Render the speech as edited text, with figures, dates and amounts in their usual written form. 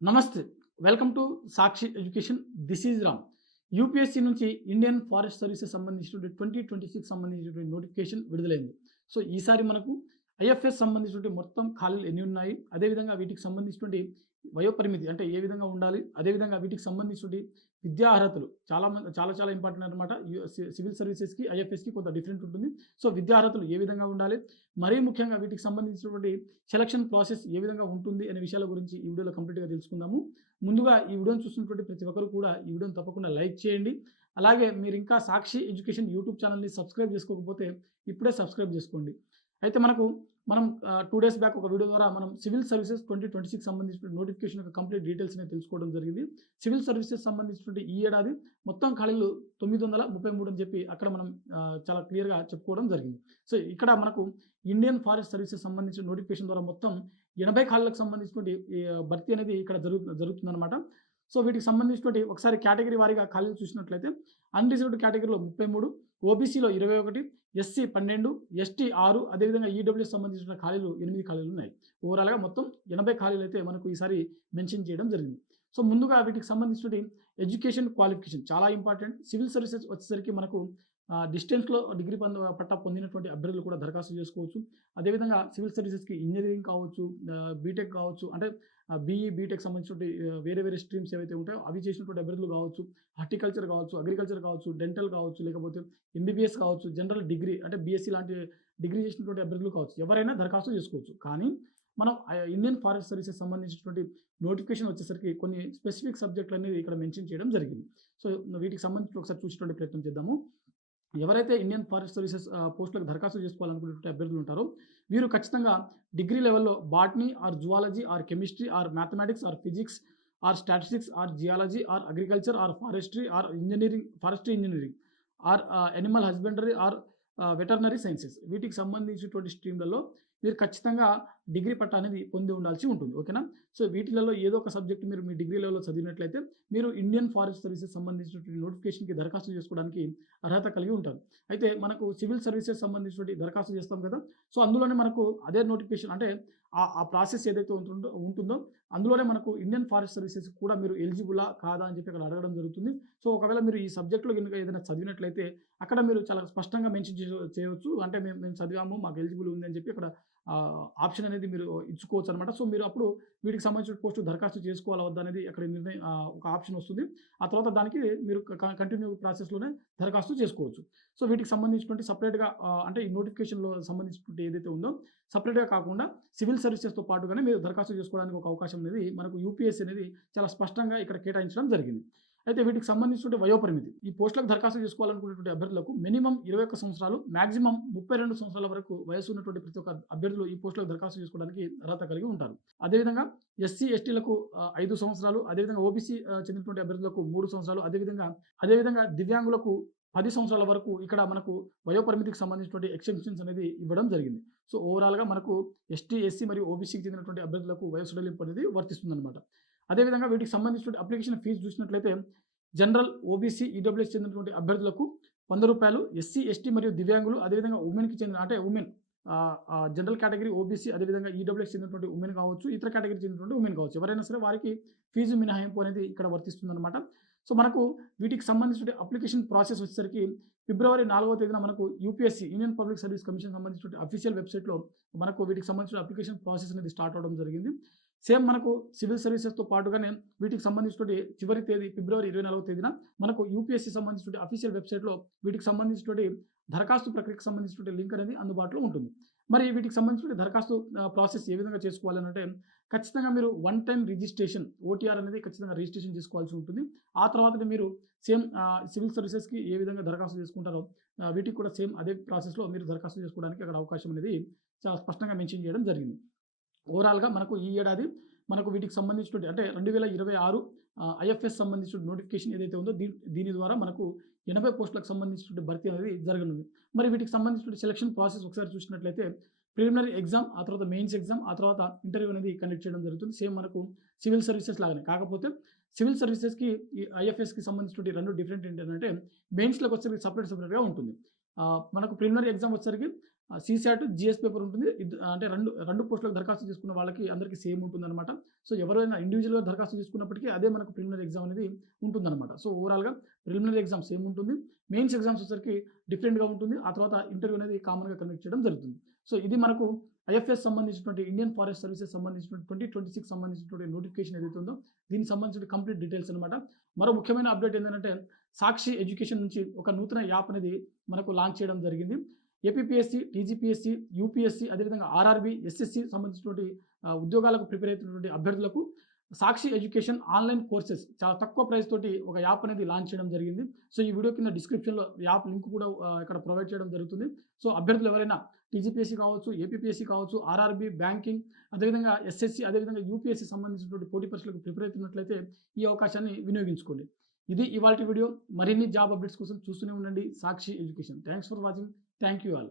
నమస్తే. Welcome to Sakshi education. This is Ram. UPSC నుంచి Indian forest services సంబంధించినటువంటి 2026 సంబంధించినటువంటి నోటిఫికేషన్ విడుదలైంది. సో, ఈసారి మనకు ఐఎఫ్ఎస్ సంబంధించినటువంటి మొత్తం ఖాళీలు ఎన్ని ఉన్నాయి? అదేవిధంగా వీటికి సంబంధించినటువంటి వయోపరిమితి అంటే ఏ విధంగా ఉండాలి? అదేవిధంగా వీటికి సంబంధించినటువంటి విద్యా అర్హతలు చాలా ఇంపార్టెంట్ అనమాట. సివిల్ సర్వీసెస్‌కి, ఐఎఫ్ఎస్‌కి కొంత డిఫరెంట్ ఉంటుంది. సో, విద్యా అర్హతలు ఏ విధంగా ఉండాలి? మరీ ముఖ్యంగా వీటికి సంబంధించినటువంటి సెలక్షన్ ప్రాసెస్ ఏ విధంగా ఉంటుంది అనే విషయాల గురించి ఈ వీడియోలో కంప్లీట్‌గా తెలుసుకుందాము. ముందుగా ఈ వీడియోని చూస్తున్నటువంటి ప్రతి ఒక్కరు కూడా ఈ వీడియోని తప్పకుండా లైక్ చేయండి. అలాగే మీరు ఇంకా సాక్షి ఎడ్యుకేషన్ యూట్యూబ్ ఛానెల్‌ని సబ్స్క్రైబ్ చేసుకోకపోతే ఇప్పుడే సబ్స్క్రైబ్ చేసుకోండి. అయితే మనం 2 డేస్ బ్యాక్ ఒక వీడియో ద్వారా మనం సివిల్ సర్వీసెస్ 2026 సంబంధించిన నోటిఫికేషన్ యొక్క కంప్లీట్ డీటెయిల్స్ అనేవి తెలుసుకోవడం జరిగింది. సివిల్ సర్వీసెస్ సంబంధించినటువంటి ఈ ఏడాది మొత్తం ఖాళీలు 933 అని చెప్పి అక్కడ మనం చాలా క్లియర్‌గా చెప్పుకోవడం జరిగింది. సో, ఇక్కడ మనకు ఇండియన్ ఫారెస్ట్ సర్వీసెస్ సంబంధించిన నోటిఫికేషన్ ద్వారా మొత్తం 80 ఖాళీలకు సంబంధించినటువంటి ఈ భర్తీ అనేది ఇక్కడ జరుగుతుందనమాట. సో, వీటికి సంబంధించినటువంటి ఒకసారి కేటగిరీ వారీగా ఖాళీలు చూసినట్లయితే అన్‌రిజర్వ్డ్ కేటగిరీలో 33, ఓబీసీలో 21, ఎస్సీ 12, ఎస్టీ 6, అదేవిధంగా ఈడబ్ల్యూఎస్ సంబంధించిన ఖాళీలు 8 ఖాళీలు ఉన్నాయి. ఓవరాల్‌గా మొత్తం 80 ఖాళీలు అయితే మనకు ఈసారి మెన్షన్ చేయడం జరిగింది. సో, ముందుగా వీటికి సంబంధించినటువంటి ఎడ్యుకేషన్ క్వాలిఫికేషన్ చాలా ఇంపార్టెంట్. సివిల్ సర్వీసెస్ వచ్చేసరికి మనకు డిస్టెన్స్‌లో డిగ్రీ పట్టా పొందినటువంటి అభ్యర్థులు కూడా దరఖాస్తు చేసుకోవచ్చు. అదేవిధంగా సివిల్ సర్వీసెస్‌కి ఇంజినీరింగ్ కావచ్చు, బీటెక్ కావచ్చు, అంటే బీఈ, బీటెక్ సంబంధించినటువంటి వేరే స్ట్రీమ్స్ ఏవైతే ఉంటాయో అవి చేసినటువంటి అభ్యర్థులు కావచ్చు, హార్టికల్చర్ కావచ్చు, అగ్రికల్చర్ కావచ్చు, డెంటల్ కావచ్చు, లేకపోతే ఎంబీబీఎస్ కావచ్చు, జనరల్ డిగ్రీ అంటే బీఎస్సీ లాంటి డిగ్రీ చేసినటువంటి అభ్యర్థులు కావచ్చు. ఎవరైనా దరఖాస్తు చేసుకోవచ్చు. కానీ మనం ఇండియన్ ఫారెస్ట్ సర్వీసెస్ సంబంధించినటువంటి నోటిఫికేషన్ వచ్చేసరికి కొన్ని స్పెసిఫిక్ సబ్జెక్టులు అనేది ఇక్కడ మెన్షన్ చేయడం జరిగింది. సో, వీటికి సంబంధించి ఒకసారి చూసేటువంటి ప్రయత్నం చేద్దాము. ఎవరైతే ఇండియన్ ఫారెస్ట్ సర్వీసెస్ పోస్టులకు దరఖాస్తు చేసుకోవాలనుకునేటువంటి అభ్యర్థులు ఉంటారో వీరు ఖచ్చితంగా డిగ్రీ లెవెల్‌లో botany or zoology or chemistry or mathematics or physics or statistics or geology or agriculture or forestry or engineering, forestry engineering or animal husbandry or veterinary sciences వీటికి సంబంధించినటువంటి స్ట్రీమ్‌లలో మీరు ఖచ్చితంగా డిగ్రీ పట్టా అనేది పొంది ఉండాల్సి ఉంటుంది. ఓకేనా? సో, వీటిలలో ఏదో ఒక సబ్జెక్ట్ మీరు మీ డిగ్రీ లెవెల్‌లో చదివినట్లయితే మీరు ఇండియన్ ఫారెస్ట్ సర్వీసెస్ సంబంధించినటువంటి నోటిఫికేషన్‌కి దరఖాస్తు చేసుకోవడానికి అర్హత కలిగి ఉంటారు. అయితే మనకు సివిల్ సర్వీసెస్ సంబంధించినటువంటి దరఖాస్తు చేస్తాం కదా! సో, అందులోనే మనకు అదే నోటిఫికేషన్ అంటే ఆ ప్రాసెస్ ఏదైతే ఉంటుందో అందులోనే మనకు ఇండియన్ ఫారెస్ట్ సర్వీసెస్ కూడా మీరు ఎలిజిబులా? కాదా? అని చెప్పి అక్కడ అడగడం జరుగుతుంది. సో, ఒకవేళ మీరు ఈ సబ్జెక్ట్‌లో గనుక ఏదైనా చదివినట్లయితే అక్కడ మీరు చాలా స్పష్టంగా మెన్షన్ చేయవచ్చు. అంటే మేము చదివాము. మాకు ఎలిజిబుల్ ఉంది అని చెప్పి అక్కడ ఆప్షన్ అనేది మీరు ఇచ్చుకోవచ్చనమాట. సో, మీరు అప్పుడు వీటికి సంబంధించిన పోస్ట్‌కి దరఖాస్తు చేసుకోవాలా? వద్దా? అనేది అక్కడ ఒక ఆప్షన్ వస్తుంది. ఆ తర్వాత దానికి మీరు కంటిన్యూ ప్రాసెస్‌లోనే దరఖాస్తు చేసుకోవచ్చు. సో, వీటికి సంబంధించినటువంటి సెపరేట్‌గా అంటే ఈ నోటిఫికేషన్‌లో సంబంధించినటువంటి ఏదైతే ఉందో సెపరేట్‌గా కాకుండా సివిల్ సర్వీసెస్‌తో పాటుగానే మీరు దరఖాస్తు చేసుకోవడానికి ఒక అవకాశం అనేది మనకు యూపీఎస్సీ అనేది చాలా స్పష్టంగా ఇక్కడ కేటాయించడం జరిగింది. అయితే వీటికి సంబంధించినటువంటి వయోపరిమితి ఈ పోస్టులకు దరఖాస్తు చేసుకోవాలనుకునేటువంటి అభ్యర్థులకు మినిమమ్ 21 సంవత్సరాలు, మాక్సిమం 32 సంవత్సరాల వరకు వయసు ఉన్నటువంటి ప్రతి ఒక్క అభ్యర్థులు ఈ పోస్టులకు దరఖాస్తు చేసుకోవడానికి అర్హత కలిగి ఉంటారు. అదేవిధంగా ఎస్సీ, ఎస్టీలకు 5 సంవత్సరాలు, అదేవిధంగా ఓబీసీ చెందినటువంటి అభ్యర్థులకు 3 సంవత్సరాలు, అదేవిధంగా దివ్యాంగులకు 10 సంవత్సరాల వరకు ఇక్కడ మనకు వయోపరిమితికి సంబంధించినటువంటి ఎక్సెంప్షన్స్ అనేది ఇవ్వడం జరిగింది. సో, ఓవరాల్‌గా మనకు ఎస్టీ, ఎస్సీ మరియు ఓబీసీకి చెందినటువంటి అభ్యర్థులకు వయసు సడలింపు అనేది వర్తిస్తుందన్నమాట. అదేవిధంగా వీటికి సంబంధించినటువంటి అప్లికేషన్ ఫీజు చూసినట్లయితే జనరల్, ఓబీసీ, ఈడబ్ల్యూఎస్ చెందినటువంటి అభ్యర్థులకు రూ. 100, ఎస్సీ, ఎస్టీ మరియు దివ్యాంగులు అదేవిధంగా ఉమెన్‌కి చెందిన అంటే ఉమెన్ జనరల్ కేటగిరీ, ఓబీసీ అదేవిధంగా ఈడబ్ల్యూఎస్ చెందినటువంటి ఉమెన్ కావచ్చు, ఇతర కేటగిరీ చెందినటువంటి ఉమెన్ కావచ్చు. ఎవరైనా సరే వారికి ఫీజు మినహాయింపు అనేది ఇక్కడ వర్తిస్తుందన్నమాట. సో, మనకు వీటికి సంబంధించిన అప్లికేషన్ ప్రాసెస్ వచ్చేసరికి ఫిబ్రవరి 4వ తేదీన మనకు UPSC Indian public service commission సంబంధించిన అఫీషియల్ వెబ్‌సైట్‌లో మనకు వీటికి సంబంధించిన అప్లికేషన్ ప్రాసెస్ అనేది స్టార్ట్ అవ్వడం జరిగింది. సేమ్ మనకు సివిల్ సర్వీసెస్‌తో పాటుగానే వీటికి సంబంధించినటువంటి చివరి తేదీ ఫిబ్రవరి 24వ తేదీన మనకు యూపీఎస్సీ సంబంధించినటువంటి అఫీషియల్ వెబ్‌సైట్‌లో వీటికి సంబంధించినటువంటి దరఖాస్తు ప్రక్రియకు సంబంధించినటువంటి లింక్ అనేది అందుబాటులో ఉంటుంది. మరి వీటికి సంబంధించిన దరఖాస్తు ప్రాసెస్ ఏ విధంగా చేసుకోవాలనంటే ఖచ్చితంగా మీరు వన్ టైమ్ రిజిస్ట్రేషన్ ఓటీఆర్ అనేది ఖచ్చితంగా రిజిస్ట్రేషన్ చేసుకోవాల్సి ఉంటుంది. ఆ తర్వాతనే మీరు సేమ్ సివిల్ సర్వీసెస్‌కి ఏ విధంగా దరఖాస్తు చేసుకుంటారో వీటికి కూడా సేమ్ అదే ప్రాసెస్‌లో మీరు దరఖాస్తు చేసుకోవడానికి అక్కడ అవకాశం అనేది చాలా స్పష్టంగా మెన్షన్ చేయడం జరిగింది. ఓవరాల్‌గా మనకు ఈ ఏడాది మనకు వీటికి సంబంధించినటువంటి అంటే 2026 ఐఎఫ్ఎస్ సంబంధించిన నోటిఫికేషన్ ఏదైతే ఉందో దీని ద్వారా మనకు 80 పోస్టులకు సంబంధించినటువంటి భర్తీ అనేది జరగనుంది. మరి వీటికి సంబంధించినటువంటి సెలక్షన్ ప్రాసెస్ ఒకసారి చూసినట్లయితే ప్రిలిమినరీ ఎగ్జామ్, ఆ తర్వాత మెయిన్స్ ఎగ్జామ్, ఆ తర్వాత ఇంటర్వ్యూ అనేది కండక్ట్ చేయడం జరుగుతుంది. సేమ్ మనకు సివిల్ సర్వీసెస్ లాగానే. కాకపోతే సివిల్ సర్వీసెస్‌కి ఈ ఐఎఫ్ఎస్‌కి సంబంధించినటువంటి 2 డిఫరెంట్ ఏంటంటే మెయిన్స్‌లోకి వచ్చేసరికి సెపరేట్‌గా ఉంటుంది. మనకు ప్రిలిమినరీ ఎగ్జామ్ వచ్చేసరికి సీసాట్, జీఎస్ పేపర్ ఉంటుంది. అంటే రెండు పోస్టులకు దరఖాస్తు చేసుకున్న వాళ్ళకి అందరికీ సేమ్ ఉంటుందన్నమాట. సో ఎవరైనా ఇండివిజువల్‌గా దరఖాస్తు చేసుకున్నప్పటికీ అదే మనకు ప్రిలిమినరీ ఎగ్జామ్ అనేది ఉంటుందన్నమాట. సో ఓవరాల్‌గా ప్రిలిమినరీ ఎగ్జామ్ సేమ్ ఉంటుంది. మెయిన్స్ ఎగ్జామ్స్ వచ్చేసరికి డిఫరెంట్‌గా ఉంటుంది. ఆ తర్వాత ఇంటర్వ్యూ అనేది కామన్‌గా కండక్ట్ చేయడం జరుగుతుంది. సో ఇది మనకు ఐఎఫ్ఎస్ సంబంధించినటువంటి ఇండియన్ ఫారెస్ట్ సర్వీసెస్ సంబంధించినటువంటి 2026 సంబంధించినటువంటి నోటిఫికేషన్ ఏదైతే ఉందో దీనికి సంబంధించిన కంప్లీట్ డీటెయిల్స్ అనమాట. మరో ముఖ్యమైన అప్డేట్ ఏంటంటే సాక్షి ఎడ్యుకేషన్ నుంచి ఒక నూతన యాప్ అనేది మనకు లాంచ్ చేయడం జరిగింది. ఏపీపీఎస్సీ, టీజీపీఎస్సీ, యూపీఎస్సీ అదేవిధంగా ఆర్ఆర్బీ, ఎస్ఎస్సీ సంబంధించినటువంటి ఉద్యోగాలకు ప్రిపేర్ అవుతున్నటువంటి అభ్యర్థులకు సాక్షి ఎడ్యుకేషన్ ఆన్లైన్ కోర్సెస్ చాలా తక్కువ ప్రైస్ తోటి ఒక యాప్ అనేది లాంచ్ చేయడం జరిగింది. సో ఈ వీడియో కింద డిస్క్రిప్షన్‌లో యాప్ లింక్ కూడా ఇక్కడ ప్రొవైడ్ చేయడం జరుగుతుంది. సో అభ్యర్థులు ఎవరైనా టీజీపీఎస్సీ కావచ్చు, ఏపీపీఎస్సీ కావచ్చు, ఆర్ఆర్బీ, బ్యాంకింగ్ అదేవిధంగా ఎస్ఎస్సీ అదేవిధంగా యూపీఎస్సీ సంబంధించినటువంటి పోటీ పరీక్షలకు ప్రిపేర్ అవుతున్నట్లయితే ఈ అవకాశాన్ని వినియోగించుకోండి. ఇది ఇవాల్టి వీడియో. మరిన్ని జాబ్ అప్డేట్స్ కోసం చూస్తూనే ఉండండి Sakshi education. Thanks for watching. Thank you all.